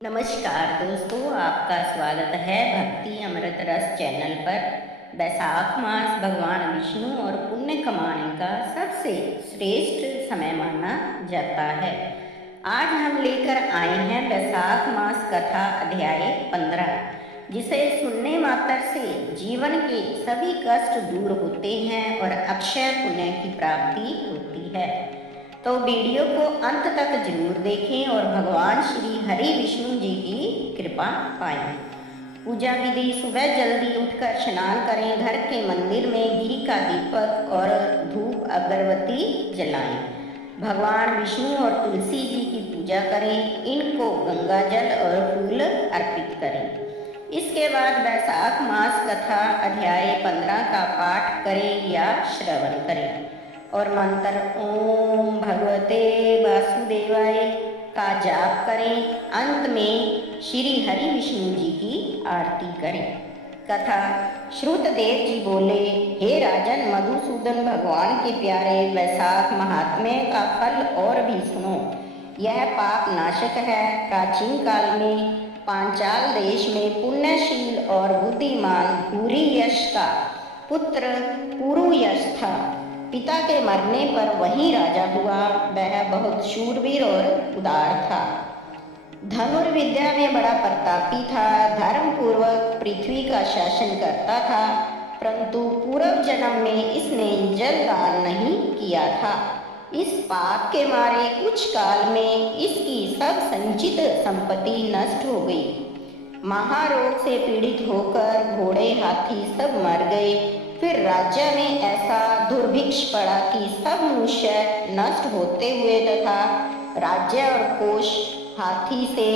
नमस्कार दोस्तों, आपका स्वागत है भक्ति अमृत रस चैनल पर। वैशाख मास भगवान विष्णु और पुण्य कमाने का सबसे श्रेष्ठ समय माना जाता है। आज हम लेकर आए हैं वैशाख मास कथा अध्याय 15, जिसे सुनने मात्र से जीवन के सभी कष्ट दूर होते हैं और अक्षय पुण्य की प्राप्ति होती है। तो वीडियो को अंत तक जरूर देखें और भगवान श्री हरि विष्णु जी की कृपा पाएं। पूजा विधि: सुबह जल्दी उठकर स्नान करें, घर के मंदिर में घी का दीपक और धूप अगरबत्ती जलाएं, भगवान विष्णु और तुलसी जी की पूजा करें, इनको गंगा जल और फूल अर्पित करें। इसके बाद वैशाख मास कथा अध्याय 15 का पाठ करें या श्रवण करें और मंत्र ओम भगवते वासुदेवाय का जाप करें। अंत में श्री हरि विष्णु जी की आरती करें। कथा: श्रुतदेव जी बोले, हे राजन मधुसूदन, भगवान के प्यारे, वैशाख महात्म्य का फल और भी सुनो। यह पाप नाशक है। प्राचीन काल में पांचाल देश में पुण्यशील और बुद्धिमान भूरियश का पुत्र पुरुयश था। पिता के मरने पर वही राजा हुआ। वह बहुत शूरवीर और उदार था। धनुर्विद्या में बड़ा प्रतापी था। धर्म पूर्वक पृथ्वी का शासन करता था, परंतु पूर्व जन्म में इसने जल दान नहीं किया था। इस पाप के मारे कुछ काल में इसकी सब संचित संपत्ति नष्ट हो गई। महारोग से पीड़ित होकर घोड़े हाथी सब मर गए। फिर राज्य में ऐसा दुर्भिक्ष पड़ा कि सब मनुष्य नष्ट होते हुए तथा राज्य और कोष हाथी से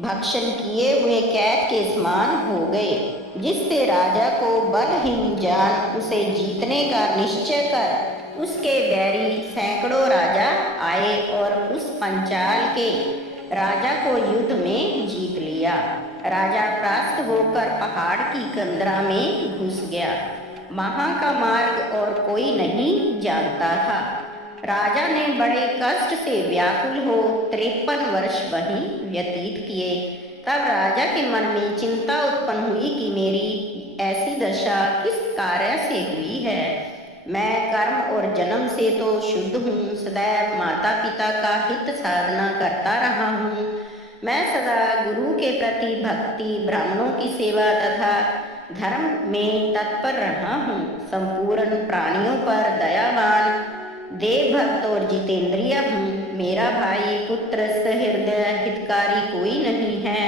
भक्षण किए हुए कैद के समान हो गए, जिससे राजा को बलहीन जान उसे जीतने का निश्चय कर उसके बैरी सैकड़ों राजा आए और उस पंचाल के राजा को युद्ध में जीत लिया। राजा त्रास्त होकर पहाड़ की कंदरा में घुस गया। वहां का मार्ग और कोई नहीं जानता था। राजा ने बड़े कष्ट से व्याकुल हो 53 वर्ष वहीं व्यतीत किए। तब राजा के मन में चिंता उत्पन्न हुई कि मेरी ऐसी दशा किस कार्य से हुई है। मैं कर्म और जन्म से तो शुद्ध हूँ, सदैव माता पिता का हित साधना करता रहा हूँ। मैं सदा गुरु के प्रति भक्ति, ब्राह्मणों की सेवा तथा धर्म में तत्पर रहा हूँ। संपूर्ण प्राणियों पर दयावान, देवभक्त और जितेंद्रिय हूँ। मेरा भाई, पुत्र, सहृदय, हितकारी कोई नहीं है।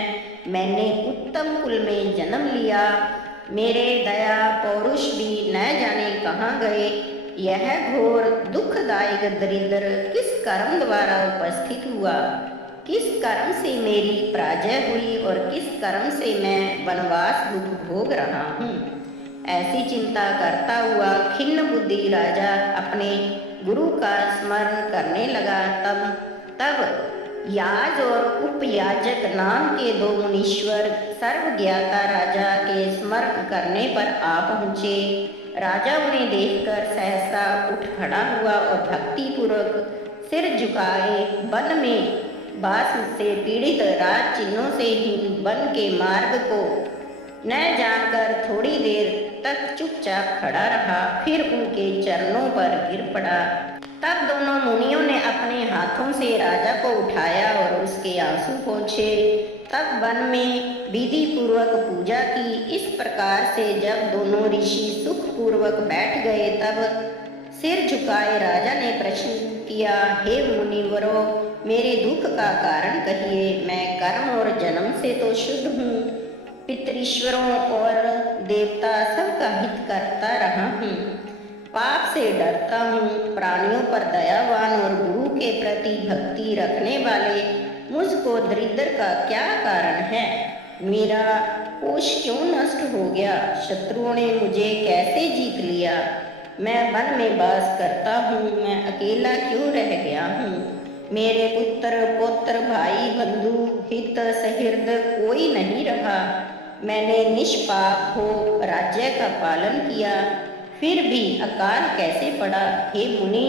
मैंने उत्तम कुल में जन्म लिया। मेरे दया पौरुष भी न जाने कहाँ गए। यह घोर दुखदायक दरिद्र किस कर्म द्वारा उपस्थित हुआ, किस कर्म से मेरी पराजय हुई और किस कर्म से मैं वनवास दुख भोग रहा हूँ। ऐसी चिंता करता हुआ खिन्न बुद्धि राजा अपने गुरु का स्मरण करने लगा। तब याज और उपयाजक नाम के दो मुनीश्वर सर्वज्ञाता राजा के स्मरण करने पर आ पहुँचे। राजा उन्हें देखकर सहसा उठ खड़ा हुआ और भक्ति पूर्वक सिर झुकाए वन में बास से पीड़ित राज चिन्हों से ही वन के मार्ग को न जानकर थोड़ी देर तक चुपचाप खड़ा रहा। फिर उनके चरणों पर गिर पड़ा। तब दोनों मुनियों ने अपने हाथों से राजा को उठाया और उसके आंसू पोंछे। तब वन में विधि पूर्वक पूजा की। इस प्रकार से जब दोनों ऋषि सुख पूर्वक बैठ गए, तब सिर झुकाए राजा ने प्रश्न किया, हे मुनिवरों, मेरे दुख का कारण कहिए। मैं कर्म और जन्म से तो शुद्ध हूँ, पितृश्वरों और देवता सबका हित करता रहा हूँ, पाप से डरता हूँ, प्राणियों पर दयावान और गुरु के प्रति भक्ति रखने वाले मुझको दरिद्र का क्या कारण है। मेरा कोष क्यों नष्ट हो गया। शत्रुओं ने मुझे कैसे जीत लिया। मैं वन में वास करता हूँ, मैं अकेला क्यों रह गया हूँ। मेरे पुत्र पौत्र भाई बंधु हित सहृद कोई नहीं रहा। मैंने निष्पाप हो राज्य का पालन किया, फिर भी अकाल कैसे पड़ा। हे मुनि,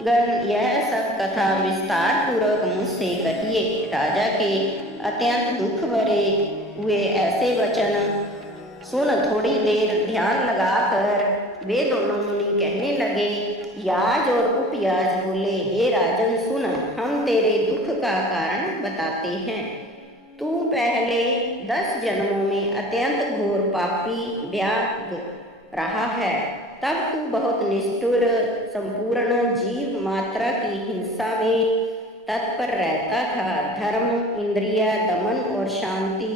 गण यह सब कथा विस्तार पूर्वक मुझसे कहिए। राजा के अत्यंत दुख भरे हुए ऐसे वचन सुन थोड़ी देर ध्यान लगाकर वे दोनों मुनि कहने लगे। याज और उपयाज बोले, हे राजन सुन, हम तेरे दुख का कारण बताते हैं। तू पहले 10 जन्मों में अत्यंत घोर पापी व्याग रहा है। तब तू बहुत निष्ठुर संपूर्ण जीव मात्रा की हिंसा में तत्पर रहता था। धर्म, इंद्रिय दमन और शांति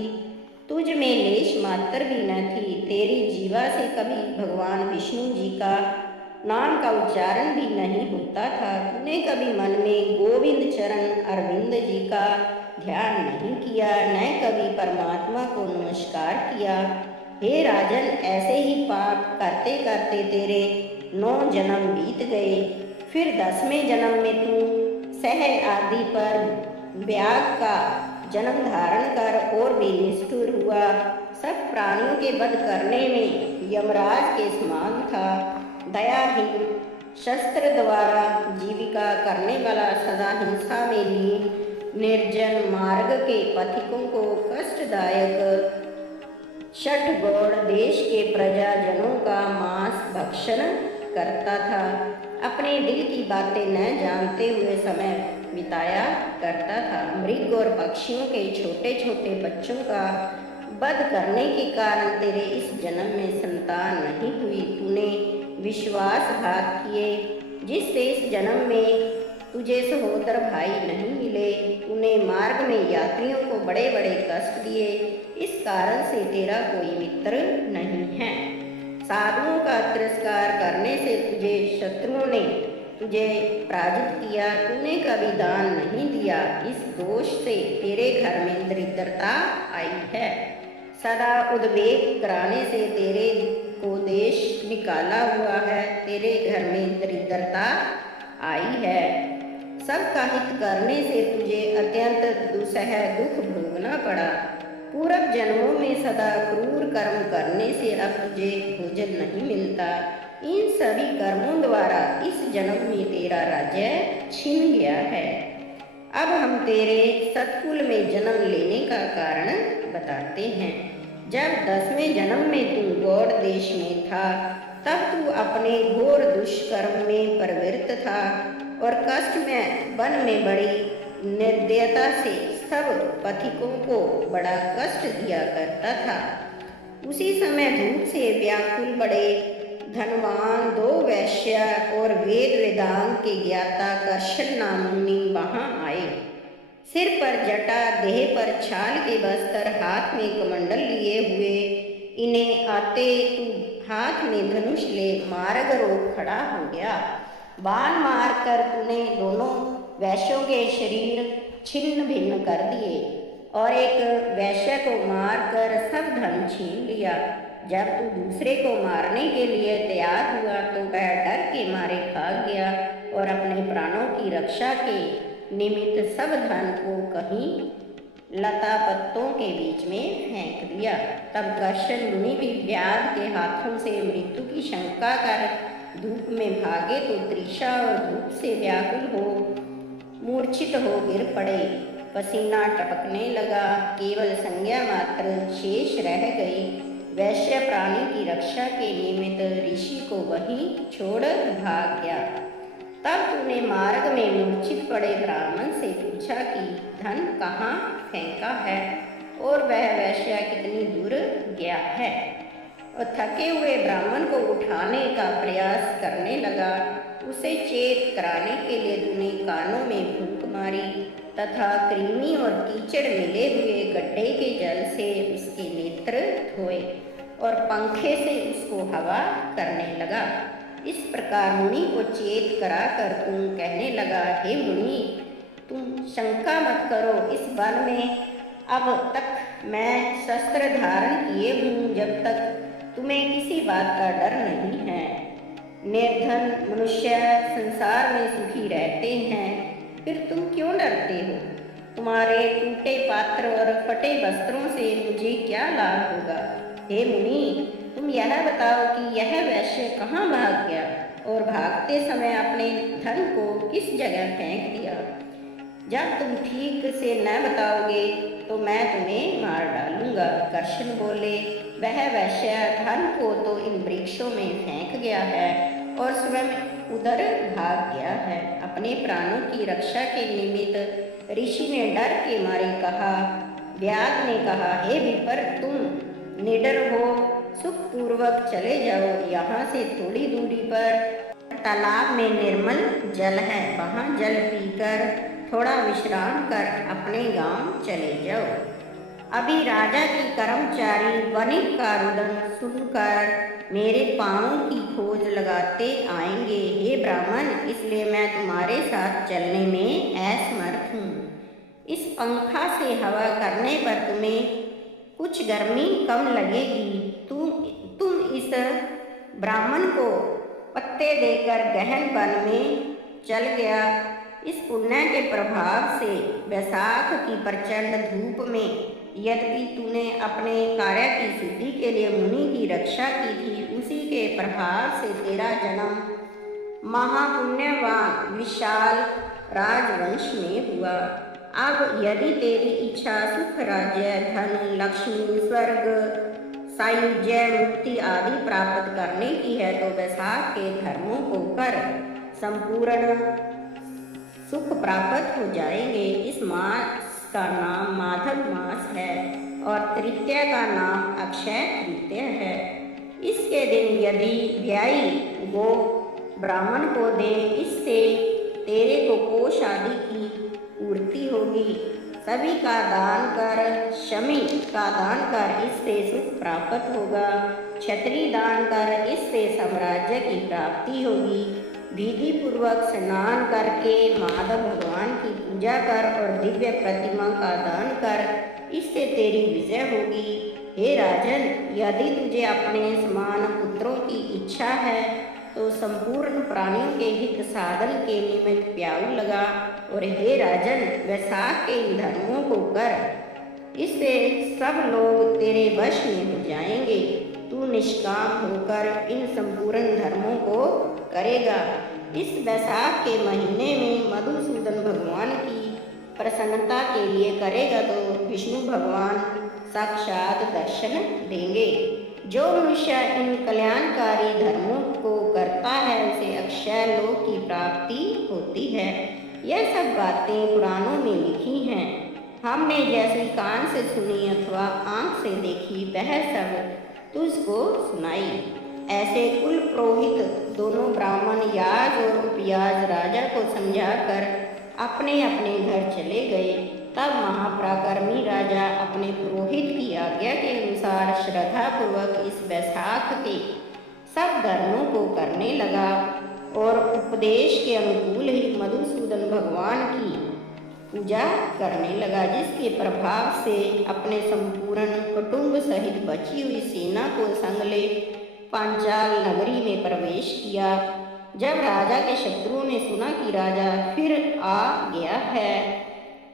तुझ में लेश मात्र भी न थी। तेरी जीवा से कभी भगवान विष्णु जी का नाम का उच्चारण भी नहीं होता था। तूने कभी मन में गोविंद चरण अरविंद जी का ध्यान नहीं किया, न कभी परमात्मा को नमस्कार किया। हे राजन, ऐसे ही पाप करते करते तेरे 9 जन्म बीत गए। फिर 10वें जन्म में तू सहल आदि पर व्याग का जन्म धारण कर और भी निष्ठुर हुआ। सब प्राणियों के वध करने में यमराज के समान था। दयाहीन, शस्त्र द्वारा जीविका करने वाला, सदा हिंसा में लीन, निर्जन मार्ग के पथिकों को कष्टदायक षठगौड़ देश के प्रजाजनों का मांस भक्षण करता था। अपने दिल की बातें न जानते हुए समय बिताया करता था। मृग और पक्षियों के छोटे छोटे बच्चों का वध करने के कारण तेरे इस जन्म में संतान नहीं हुई। तूने विश्वासघात किए, जिससे इस जन्म में तुझे सहोदर भाई नहीं मिले। तूने मार्ग में यात्रियों को बड़े बड़े कष्ट दिए, इस कारण से तेरा कोई मित्र नहीं है। साधुओं का तिरस्कार करने से तुझे शत्रुओं ने तुझे पराजित किया। तूने कभी दान नहीं दिया, इस दोष से तेरे घर में दरिद्रता आई है। सदा उद्वेग कराने से तेरे को देश निकाला हुआ है। तेरे घर में दरिद्रता आई है। सबका हित करने से तुझे अत्यंत दुसह दुख भोगना पड़ा। पूर्व जन्मों में सदा क्रूर कर्म करने से अब तुझे भोजन नहीं मिलता। इन सभी कर्मों द्वारा इस जन्म में तेरा राज्य छिन गया है। अब हम तेरे सत्कुल में जन्म लेने का कारण बताते हैं। जब 10वें जन्म में तू गौड़ देश में था, तब तू अपने घोर दुष्कर्म में प्रवृत्त था और कष्ट में वन में बड़ी निर्दयता से सब पथिकों को बड़ा कष्ट दिया करता था। उसी समय धूप से व्याकुल बड़े धनवान 2 वैश्य और वेद वेदांत के ज्ञाता कर्षण नाम मुनि वहां आए। सिर पर जटा, देह पर छाल के बस्तर, हाथ में कमंडल लिए हुए इन्हें आते तू हाथ में धनुष ले मार्ग रोक खड़ा हो गया। बाण मार कर तूने दोनों वैश्यों के शरीर छिन्न भिन्न कर दिए और एक वैश्य को मारकर सब धन छीन लिया। जब तू दूसरे को मारने के लिए तैयार हुआ तो वह डर के मारे भाग गया और अपने प्राणों की रक्षा के निमित्त सब धन को कहीं लता पत्तों के बीच में फेंक दिया। तब कर्षण मुनि भी व्याध के हाथों से मृत्यु की शंका कर धूप में भागे तो तृषा और धूप से व्याकुल हो मूर्छित हो गिर पड़े। पसीना टपकने लगा, केवल संज्ञा मात्र शेष रह गई। वैश्य प्राणी की रक्षा के निमित्त ऋषि को वहीं छोड़ भाग गया। तब तूने मार्ग में मूर्छित पड़े ब्राह्मण से पूछा कि धन कहाँ फेंका है और वह वैश्य कितनी दूर गया है। और थके हुए ब्राह्मण को उठाने का प्रयास करने लगा। उसे चेत कराने के लिए तूने कानों में फूंक मारी तथा कृमि और कीचड़ मिले हुए गड्ढे के जल से उसके नेत्र धोए और पंखे से उसको हवा करने लगा। इस प्रकार मुनि को चेत करा कर तुम कहने लगा, हे मुनि, तुम शंका मत करो। इस वन में अब तक मैं शस्त्र धारण किए हूँ, जब तक तुम्हें किसी बात का डर नहीं है। निर्धन मनुष्य संसार में सुखी रहते हैं, फिर तुम क्यों डरते हो? तुम्हारे टूटे पात्र और फटे वस्त्रों से मुझे क्या लाभ होगा? हे मुनि, तुम यह बताओ कि यह वैश्य कहाँ भाग गया? और भागते समय अपने धन को किस जगह फेंक दिया। जब तुम ठीक से न बताओगे तो मैं तुम्हें मार डालूंगा। कृष्ण बोले, वह वैश्य धन को तो इन वृक्षों में फेंक गया है और स्वयं उधर भाग गया है। अपने प्राणों की रक्षा के निमित्त ऋषि ने डर के मारे कहा। व्याध ने कहा, हे विपर, तुम निडर हो, सुखपूर्वक चले जाओ। यहाँ से थोड़ी दूरी पर तालाब में निर्मल जल है, वहाँ जल पीकर थोड़ा विश्राम कर अपने गांव चले जाओ। अभी राजा की कर्मचारी वणिक का रुदन सुनकर मेरे पाँवों की खोज लगाते आएंगे। हे ब्राह्मण, इसलिए मैं तुम्हारे साथ चलने में असमर्थ हूँ। इस पंखा से हवा करने पर तुम्हें कुछ गर्मी कम लगेगी। तुम इस ब्राह्मण को पत्ते देकर गहन वन में चल गया। इस पुण्य के प्रभाव से वैशाख की प्रचंड धूप में यद्यपि तूने अपने कार्य की सिद्धि के लिए मुनि की रक्षा की थी, उसी के प्रभाव से तेरा जन्म महापुण्यवान विशाल राजवंश में हुआ। अब यदि तेरी इच्छा सुख, राज्य, धन, लक्ष्मी, स्वर्ग, सायुज्य, मुक्ति आदि प्राप्त करने की है तो वैशाख के धर्मों को कर, संपूर्ण सुख प्राप्त हो जाएंगे। इस मास का नाम माधव मास है और तृतीया का नाम अक्षय तृतीया है। इसके दिन यदि व्यायी गो ब्राह्मण को दे, इससे तेरे को कोष आदि की पूर्ति होगी। सभी का दान कर, शमी का दान कर, इससे सुख प्राप्त होगा। क्षत्रिय दान कर, इससे साम्राज्य की प्राप्ति होगी। विधि पूर्वक स्नान करके माधव भगवान की पूजा कर और दिव्य प्रतिमा का दान कर, इससे तेरी विजय होगी। हे राजन, यदि तुझे अपने समान पुत्रों की इच्छा है तो संपूर्ण प्राणियों के हित साधन के निमित्त प्याऊ लगा। और हे राजन, वैशाख के इन धर्मों को कर, इससे सब लोग तेरे वश में हो जाएंगे। तू निष्काम होकर इन संपूर्ण धर्मों को करेगा। इस वैशाख के महीने में मधुसूदन भगवान की प्रसन्नता के लिए करेगा तो विष्णु भगवान साक्षात दर्शन देंगे। जो मनुष्य इन कल्याणकारी धर्मों को करता है उसे अक्षय लोक की प्राप्ति होती है। यह सब बातें पुराणों में लिखी हैं। हमने जैसी कान से सुनी अथवा आँख से देखी वह सब तुझको सुनाई। ऐसे कुल पुरोहित दोनों ब्राह्मण याज और उपयाज राजा को समझाकर अपने अपने घर चले गए। तब महापराक्रमी राजा अपने पुरोहित की आज्ञा के अनुसार श्रद्धापूर्वक इस वैशाख के सब धर्मों को करने लगा और उपदेश के अनुकूल ही मधुसूदन भगवान की पूजा करने लगा, जिसके प्रभाव से अपने संपूर्ण कुटुंब सहित बची हुई सेना को संग ले पांचाल नगरी में प्रवेश किया। जब राजा के शत्रुओं ने सुना कि राजा फिर आ गया है,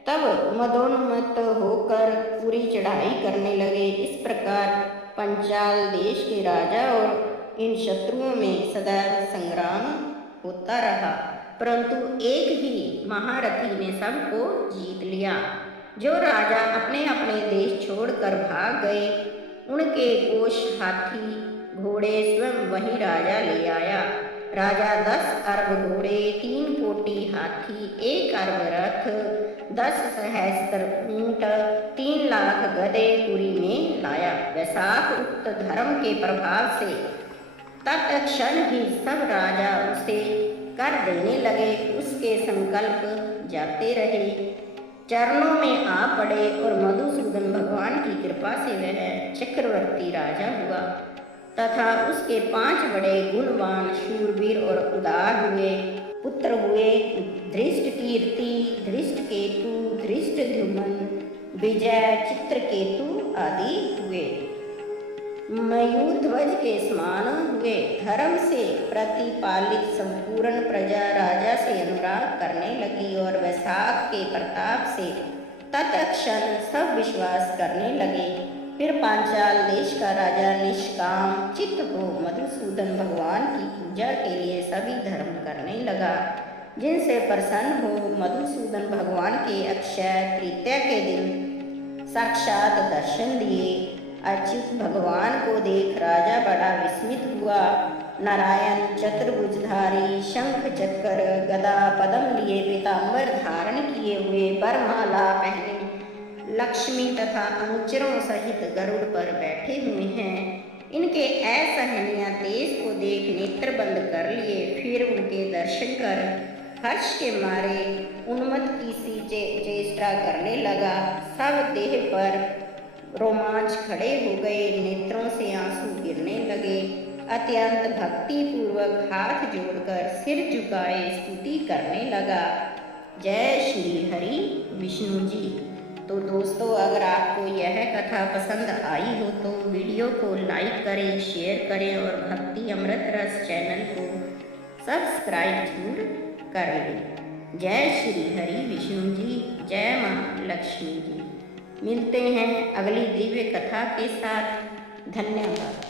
तब मदोन्मत्त होकर पूरी चढ़ाई करने लगे। इस प्रकार पंचाल देश के राजा और इन शत्रुओं में सदा संग्राम होता रहा, परंतु एक ही महारथी ने सबको जीत लिया। जो राजा अपने अपने देश छोड़कर भाग गए, उनके कोष, हाथी, घोड़े स्वयं वही राजा ले आया। राजा 10 अरब घोड़े, 3 कोटि हाथी, 1 अरब रथ, 10 सहस्त्र ऊंट, 3 लाख गधे पुरी में लाया। वैशाख उक्त धर्म के प्रभाव से तत्क्षण ही सब राजा उसे कर देने लगे। उसके संकल्प जाते रहे, चरणों में आ पड़े और मधुसूदन भगवान की कृपा से वह चक्रवर्ती राजा हुआ तथा उसके 5 बड़े गुणवान शूरवीर और उदार हुए पुत्र हुए। धृष्टकीर्ति, धृष्टकेतु, धृष्टद्युम्न, विजय, चित्रकेतु आदि हुए। मयूरध्वज के समान हुए। धर्म से प्रतिपालित संपूर्ण प्रजा राजा से अनुराग करने लगी और वैशाख के प्रताप से तत्क्षण सब विश्वास करने लगे। फिर पांचाल देश का राजा निष्काम चित्त हो मधुसूदन भगवान की पूजा के लिए सभी धर्म करने लगा। जिनसे प्रसन्न हो मधुसूदन भगवान के अक्षय तृतीया के दिन साक्षात दर्शन दिए। अच्युत भगवान को देख राजा बड़ा विस्मित हुआ। नारायण चतुर्भुजधारी शंख चक्र गदा पद्म लिए पीताम्बर धारण किए हुए वरमाला पहने लक्ष्मी तथा अनुचरों सहित गरुड़ पर बैठे हुए हैं। इनके असहनीय तेज को देख नेत्र बंद कर लिए। फिर उनके दर्शन कर हर्ष के मारे उन्मत्त की सी चेष्टा करने लगा। सब देह पर रोमांच खड़े हो गए, नेत्रों से आंसू गिरने लगे। अत्यंत भक्ति पूर्वक हाथ जोड़कर सिर झुकाए स्तुति करने लगा। जय श्री हरि विष्णु जी। तो दोस्तों, अगर आपको यह कथा पसंद आई हो तो वीडियो को लाइक करें, शेयर करें और भक्ति अमृत रस चैनल को सब्सक्राइब जरूर कर लें। जय श्री हरि विष्णु जी, जय माँ लक्ष्मी जी। मिलते हैं अगली दिव्य कथा के साथ। धन्यवाद।